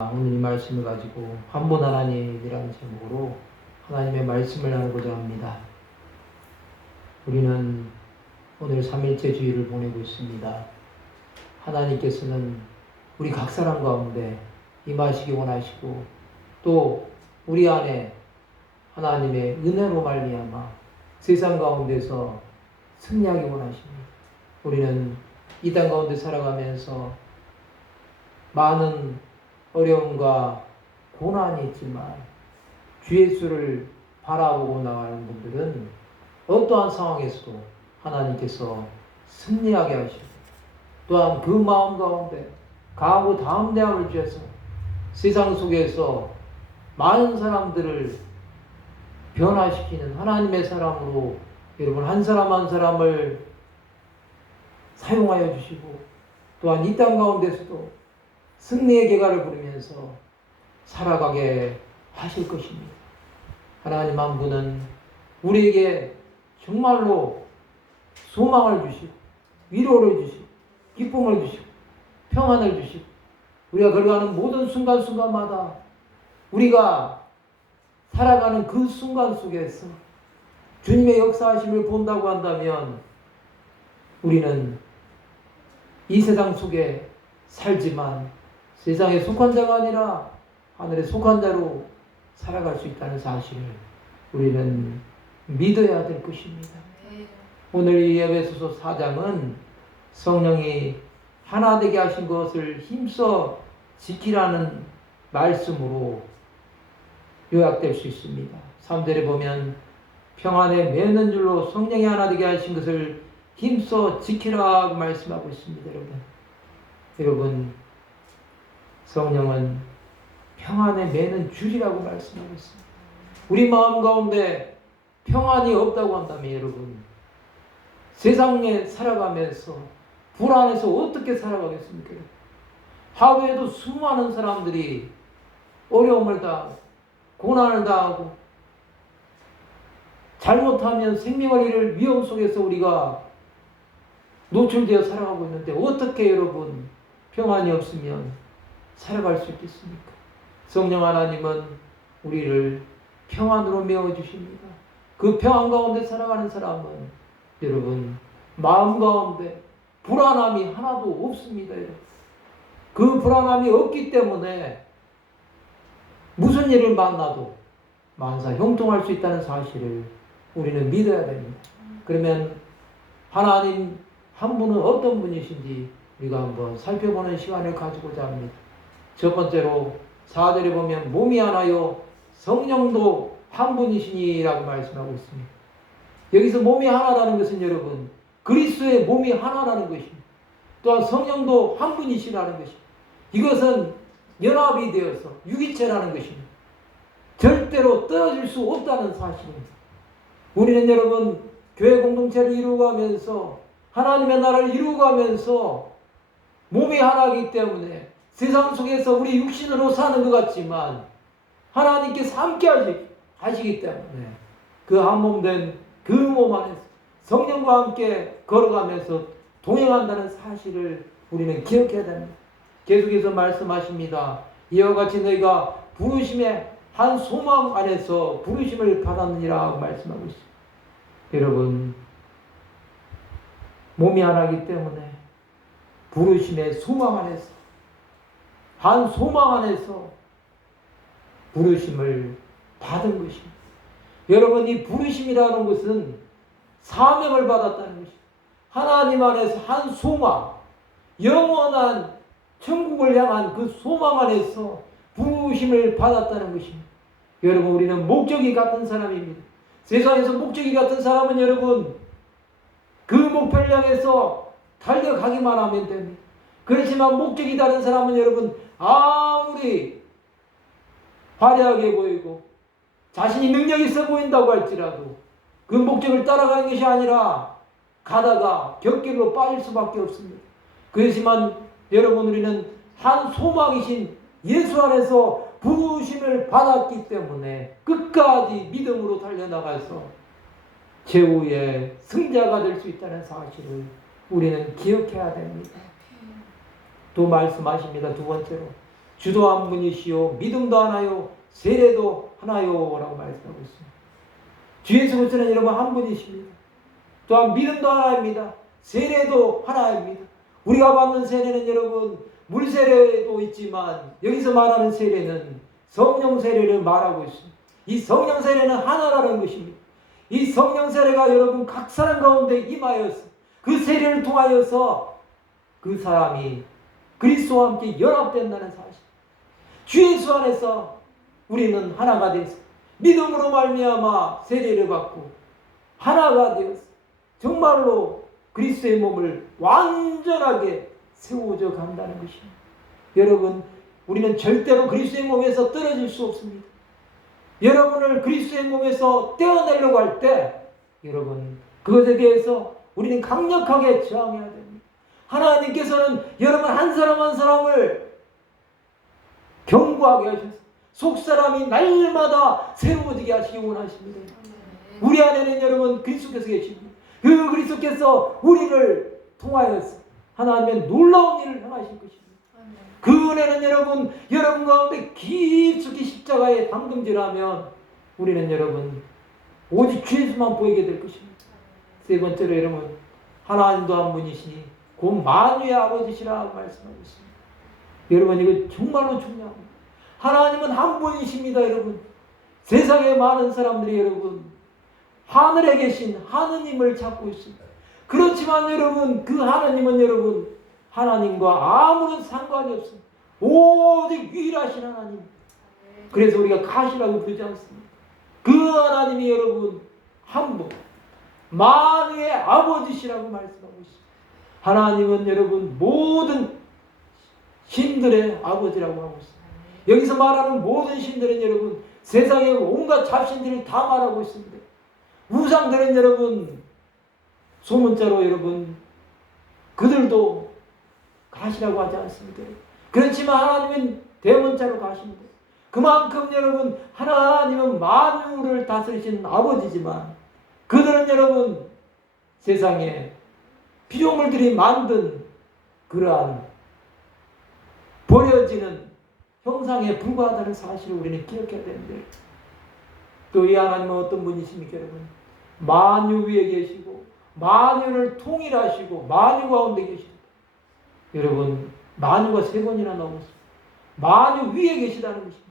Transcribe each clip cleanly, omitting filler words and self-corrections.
오늘 이 말씀을 가지고 한 분 하나님이라는 제목으로 하나님의 말씀을 나누고자 합니다. 우리는 오늘 3일째 주일을 보내고 있습니다. 하나님께서는 우리 각 사람 가운데 임하시기 원하시고 또 우리 안에 하나님의 은혜로 말미암아 세상 가운데서 승리하기 원하십니다. 우리는 이 땅 가운데 살아가면서 많은 어려움과 고난이 있지만 주 예수를 바라보고 나가는 분들은 어떠한 상황에서도 하나님께서 승리하게 하시고 또한 그 마음 가운데 강하고 담대함을 주셔서 세상 속에서 많은 사람들을 변화시키는 하나님의 사람으로 여러분 한 사람 한 사람을 사용하여 주시고 또한 이 땅 가운데서도 승리의 계가를 부르면서 살아가게 하실 것입니다. 하나님 한 분은 우리에게 정말로 소망을 주시고 위로를 주시고 기쁨을 주시고 평안을 주시고 우리가 걸어가는 모든 순간순간마다 우리가 살아가는 그 순간 속에서 주님의 역사하심을 본다고 한다면 우리는 이 세상 속에 살지만 세상에 속한 자가 아니라 하늘에 속한 자로 살아갈 수 있다는 사실을 우리는 믿어야 될 것입니다. 오늘 이 에베소서 4장은 성령이 하나 되게 하신 것을 힘써 지키라는 말씀으로 요약될 수 있습니다. 3절에 보면 평안에 매는 줄로 성령이 하나 되게 하신 것을 힘써 지키라고 말씀하고 있습니다. 여러분 성령은 평안에 매는 줄이라고 말씀하고 있습니다. 우리 마음 가운데 평안이 없다고 한다면 여러분 세상에 살아가면서 불안해서 어떻게 살아가겠습니까? 하루에도 수많은 사람들이 어려움을 당하고 고난을 당하고 잘못하면 생명을 잃을 위험 속에서 우리가 노출되어 살아가고 있는데 어떻게 여러분 평안이 없으면 살아갈 수 있겠습니까? 성령 하나님은 우리를 평안으로 메워주십니다. 그 평안 가운데 살아가는 사람은 여러분 마음 가운데 불안함이 하나도 없습니다. 그 불안함이 없기 때문에 무슨 일을 만나도 만사 형통할 수 있다는 사실을 우리는 믿어야 됩니다. 그러면 하나님 한 분은 어떤 분이신지 우리가 한번 살펴보는 시간을 가지고자 합니다. 첫 번째로 4절에 보면 몸이 하나요 성령도 한 분이시니라고 말씀하고 있습니다. 여기서 몸이 하나라는 것은 여러분 그리스도의 몸이 하나라는 것입니다. 또한 성령도 한 분이시라는 것입니다. 이것은 연합이 되어서 유기체라는 것입니다. 절대로 떨어질 수 없다는 사실입니다. 우리는 여러분 교회 공동체를 이루어가면서 하나님의 나라를 이루어가면서 몸이 하나이기 때문에 세상 속에서 우리 육신으로 사는 것 같지만 하나님께서 함께 하시기 때문에 그 한 몸 된 그 몸 안에서 성령과 함께 걸어가면서 동행한다는 사실을 우리는 기억해야 됩니다. 계속해서 말씀하십니다. 이와 같이 너희가 부르심의 한 소망 안에서 부르심을 받았느니라 말씀하고 있습니다. 여러분 몸이 하나이기 때문에 부르심의 소망 안에서 한 소망 안에서 부르심을 받은 것입니다. 여러분 이 부르심이라는 것은 사명을 받았다는 것입니다. 하나님 안에서 한 소망, 영원한 천국을 향한 그 소망 안에서 부르심을 받았다는 것입니다. 여러분 우리는 목적이 같은 사람입니다. 세상에서 목적이 같은 사람은 여러분 그 목표를 향해서 달려가기만 하면 됩니다. 그렇지만 목적이 다른 사람은 여러분 아무리 화려하게 보이고 자신이 능력이 있어 보인다고 할지라도 그 목적을 따라가는 것이 아니라 가다가 곁길로 빠질 수밖에 없습니다. 그렇지만 여러분 우리는 한 소망이신 예수 안에서 부르심을 받았기 때문에 끝까지 믿음으로 달려나가서 최후의 승자가 될 수 있다는 사실을 우리는 기억해야 됩니다. 또 말씀하십니다. 두 번째로 주도 한 분이시요 믿음도 하나요 세례도 하나요 라고 말씀하고 있습니다. 주 예수 그리스도는 여러분 한 분이십니다. 또한 믿음도 하나입니다. 세례도 하나입니다. 우리가 받는 세례는 여러분 물 세례도 있지만 여기서 말하는 세례는 성령 세례를 말하고 있습니다. 이 성령 세례는 하나라는 것입니다. 이 성령 세례가 여러분 각 사람 가운데 임하여서 그 세례를 통하여서 그 사람이 그리스도와 함께 연합된다는 사실. 주 예수 안에서 우리는 하나가 되어서 믿음으로 말미암아 세례를 받고 하나가 되어서 정말로 그리스도의 몸을 완전하게 세워져 간다는 것입니다. 여러분, 우리는 절대로 그리스도의 몸에서 떨어질 수 없습니다. 여러분을 그리스도의 몸에서 떼어내려고 할 때 여러분 그것에 대해서 우리는 강력하게 저항해야 됩니다. 하나님께서는 여러분 한 사람 한 사람을 견고하게 하셔서 속사람이 날마다 새로워지게 하시기 원하십니다. 우리 안에는 여러분 그리스도께서 계십니다. 그 그리스도께서 우리를 통하여서 하나님의 놀라운 일을 행하실 것입니다. 그 은혜는 여러분 가운데 깊숙이 십자가에 담금질하면 우리는 여러분 오직 주 예수만 보이게 될 것입니다. 세 번째로 여러분 하나님도 한 분이시니 곧 만유의 아버지시라 말씀하고 있습니다. 여러분 이거 정말로 중요합니다. 하나님은 한 분이십니다. 여러분 세상에 많은 사람들이 여러분 하늘에 계신 하느님을 찾고 있습니다. 그렇지만 여러분 그 하느님은 여러분 하나님과 아무런 상관이 없습니다. 오직 유일하신 하나님. 그래서 우리가 가시라고 부르지 않습니다. 그 하나님이 여러분 한 분 만유의 아버지시라고 말씀하고 있습니다. 하나님은 여러분 모든 신들의 아버지라고 하고 있습니다. 여기서 말하는 모든 신들은 여러분 세상의 온갖 잡신들을 다 말하고 있습니다. 우상들은 여러분 소문자로 여러분 그들도 가시라고 하지 않습니다. 그렇지만 하나님은 대문자로 가십니다. 그만큼 여러분 하나님은 만유를 다스리신 아버지지만 그들은 여러분 세상에 피조물들이 만든 그러한 버려지는 형상에 불과하다는 사실을 우리는 기억해야 됩니다. 또 이 하나님은 어떤 분이십니까 여러분? 만유 위에 계시고 만유를 통일하시고 만유 가운데 계십니다. 여러분 만유가 세 번이나 나오고 있습니다. 만유 위에 계시다는 것입니다.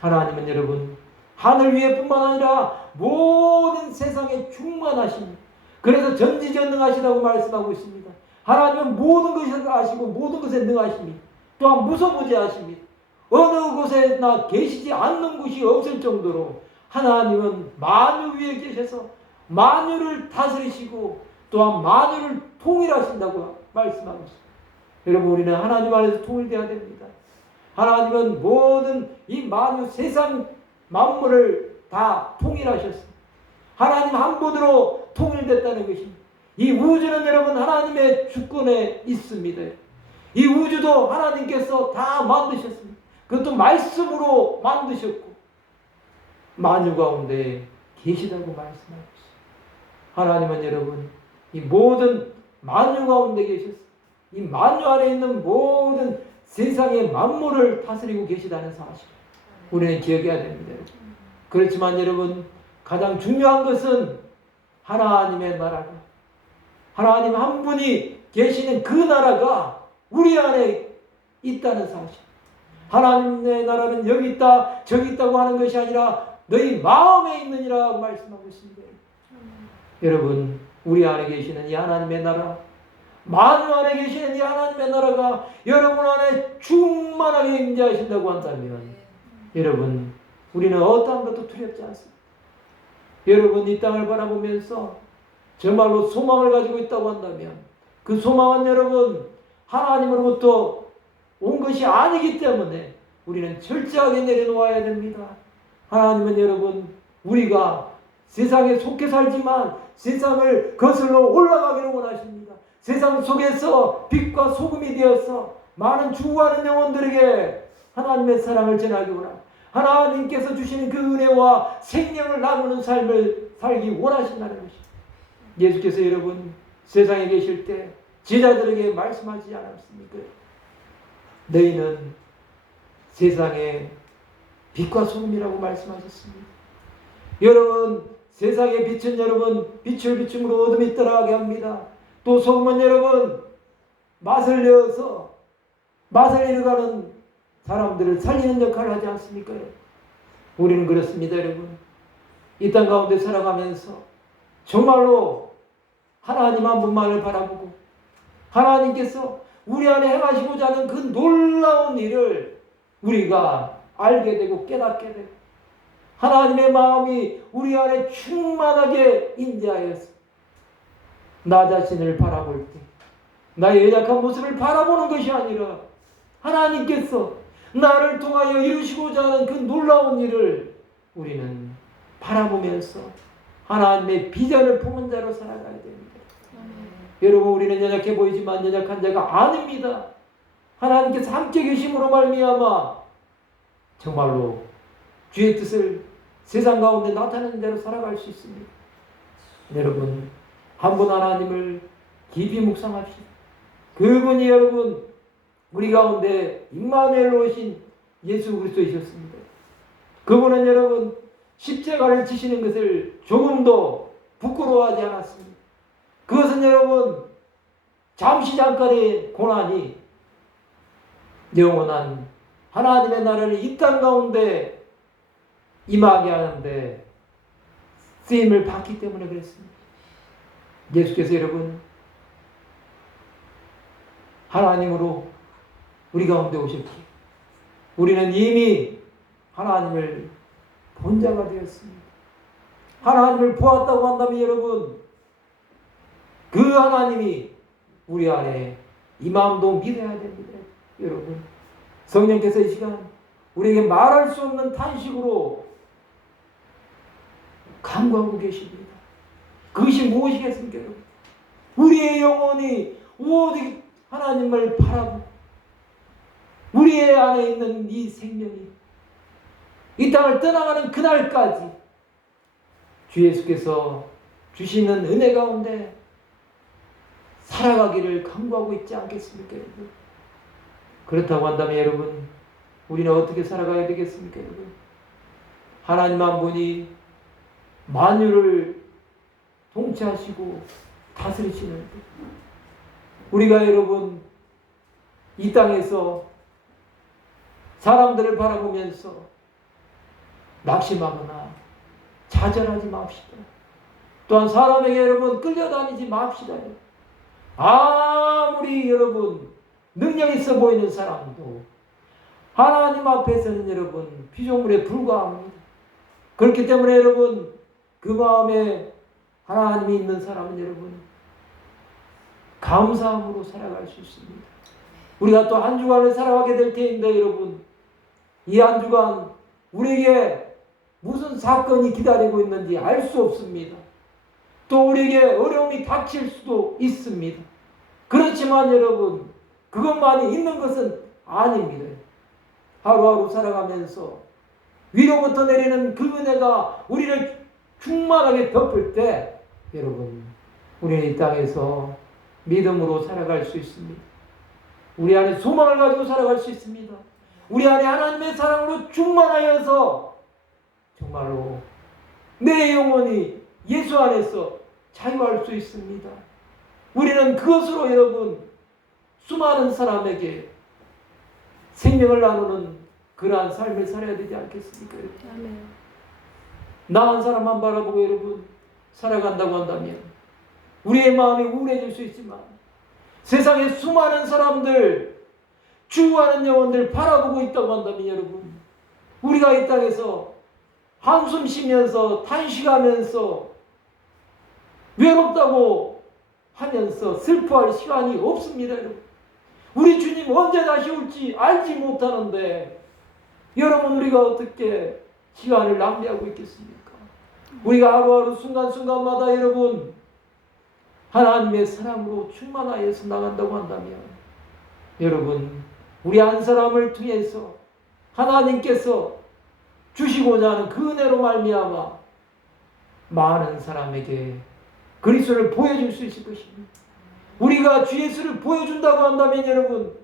하나님은 여러분 하늘 위에 뿐만 아니라 모든 세상에 충만하십니다. 그래서 전지전능하시다고 말씀하고 있습니다. 하나님은 모든 것을 아시고 모든 것에 능하십니다. 또한 무소부재하십니다. 어느 곳에나 계시지 않는 곳이 없을 정도로 하나님은 만유 위에 계셔서 만유를 다스리시고 또한 만유를 통일하신다고 말씀하고 있습니다. 여러분 우리는 하나님 안에서 통일되어야 됩니다. 하나님은 모든 이 만유 세상 만물을 다 통일하셨습니다. 하나님 한 분으로 통일됐다는 것입니다. 이 우주는 여러분 하나님의 주권에 있습니다. 이 우주도 하나님께서 다 만드셨습니다. 그것도 말씀으로 만드셨고 만유 가운데 계시다고 말씀하고 있습니다. 하나님은 여러분 이 모든 만유 가운데 계셨습니다. 이 만유 안에 있는 모든 세상의 만물을 다스리고 계시다는 사실 우리는 기억해야 됩니다. 그렇지만 여러분 가장 중요한 것은 하나님의 나라가 하나님 한 분이 계시는 그 나라가 우리 안에 있다는 사실. 하나님의 나라는 여기 있다 저기 있다고 하는 것이 아니라 너희 마음에 있느니라고 말씀하고 있습니다. 여러분 우리 안에 계시는 이 하나님의 나라 만유 안에 계시는 이 하나님의 나라가 여러분 안에 충만하게 임재하신다고 한다면 여러분 우리는 어떠한 것도 두렵지 않습니다. 여러분 이 땅을 바라보면서 정말로 소망을 가지고 있다고 한다면 그 소망은 여러분 하나님으로부터 온 것이 아니기 때문에 우리는 철저하게 내려놓아야 됩니다. 하나님은 여러분 우리가 세상에 속해 살지만 세상을 거슬러 올라가기를 원하십니다. 세상 속에서 빛과 소금이 되어서 많은 죽어가는 영혼들에게 하나님의 사랑을 전하기 원합니다. 하나님께서 주시는 그 은혜와 생명을 나누는 삶을 살기 원하신다는 것입니다. 예수께서 여러분 세상에 계실 때 제자들에게 말씀하지 않았습니까? 너희는 세상의 빛과 소금이라고 말씀하셨습니다. 여러분, 세상의 빛은 여러분 빛을 비춤으로 어둠이 떠나게 합니다. 또 소금은 여러분 맛을 내어서 맛을 잃어가는 사람들을 살리는 역할을 하지 않습니까? 우리는 그렇습니다, 여러분. 이 땅 가운데 살아가면서 정말로 하나님 한 분만을 바라보고 하나님께서 우리 안에 행하시고자 하는 그 놀라운 일을 우리가 알게 되고 깨닫게 되고 하나님의 마음이 우리 안에 충만하게 임재하여서 나 자신을 바라볼 때 나의 연약한 모습을 바라보는 것이 아니라 하나님께서 나를 통하여 이루시고자 하는 그 놀라운 일을 우리는 바라보면서 하나님의 비전을 품은 자로 살아가야 됩니다. 여러분, 우리는 연약해 보이지만 연약한 자가 아닙니다. 하나님께서 함께 계심으로 말미암아 정말로 주의 뜻을 세상 가운데 나타내는 대로 살아갈 수 있습니다. 여러분, 한 분 하나님을 깊이 묵상합시다. 그분이 여러분 우리 가운데 임마누엘로 오신 예수 그리스도이셨습니다. 그분은 여러분 십자가를 지시는 것을 조금도 부끄러워하지 않았습니다. 그것은 여러분 잠시 잠깐의 고난이 영원한 하나님의 나라를 이 땅 가운데 임하게 하는데 쓰임을 받기 때문에 그랬습니다. 예수께서 여러분 하나님으로 우리 가운데 오셨기에 우리는 이미 하나님을 본 자가 되었습니다. 하나님을 보았다고 한다면 여러분 그 하나님이 우리 안에 이 마음도 믿어야 됩니다. 여러분, 성령께서 이 시간 우리에게 말할 수 없는 탄식으로 간구하고 계십니다. 그것이 무엇이겠습니까? 여러분? 우리의 영혼이 오직 하나님을 바라보고 우리의 안에 있는 이 생명이 이 땅을 떠나가는 그날까지 주 예수께서 주시는 은혜 가운데 살아가기를 간구하고 있지 않겠습니까, 여러분? 그렇다고 한다면 여러분, 우리는 어떻게 살아가야 되겠습니까, 여러분? 하나님 한 분이 만유를 통치하시고 다스리시는데 우리가 여러분 이 땅에서 사람들을 바라보면서 낙심하거나 좌절하지 맙시다. 또한 사람에게 여러분 끌려다니지 맙시다. 아무리 여러분 능력 있어 보이는 사람도 하나님 앞에서는 여러분 피조물에 불과합니다. 그렇기 때문에 여러분 그 마음에 하나님이 있는 사람은 여러분 감사함으로 살아갈 수 있습니다. 우리가 또 한 주간을 살아가게 될 테인데 여러분 이 한 주간 우리에게 무슨 사건이 기다리고 있는지 알 수 없습니다. 또 우리에게 어려움이 닥칠 수도 있습니다. 그렇지만 여러분 그것만이 있는 것은 아닙니다. 하루하루 살아가면서 위로부터 내리는 그 은혜가 우리를 충만하게 덮을 때 여러분 우리는 이 땅에서 믿음으로 살아갈 수 있습니다. 우리 안에 소망을 가지고 살아갈 수 있습니다. 우리 안에 하나님의 사랑으로 충만하여서 정말로 내 영혼이 예수 안에서 자유할 수 있습니다. 우리는 그것으로 여러분 수많은 사람에게 생명을 나누는 그러한 삶을 살아야 되지 않겠습니까? 나 한 사람만 바라보고 여러분 살아간다고 한다면 우리의 마음이 우울해질 수 있지만 세상에 수많은 사람들 죽어가는 영혼들 바라보고 있다고 한다면 여러분 우리가 이 땅에서 한숨 쉬면서 탄식하면서 외롭다고 하면서 슬퍼할 시간이 없습니다. 여러분. 우리 주님 언제 다시 올지 알지 못하는데 여러분 우리가 어떻게 시간을 낭비하고 있겠습니까? 우리가 하루하루 순간순간마다 여러분 하나님의 사랑으로 충만하여서 나간다고 한다면 여러분 우리 한 사람을 통해서 하나님께서 주시고자 하는 그 은혜로 말미암아 많은 사람에게 그리스도를 보여줄 수 있을 것입니다. 우리가 주 예수를 보여준다고 한다면 여러분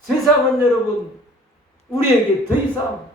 세상은 여러분 우리에게 더 이상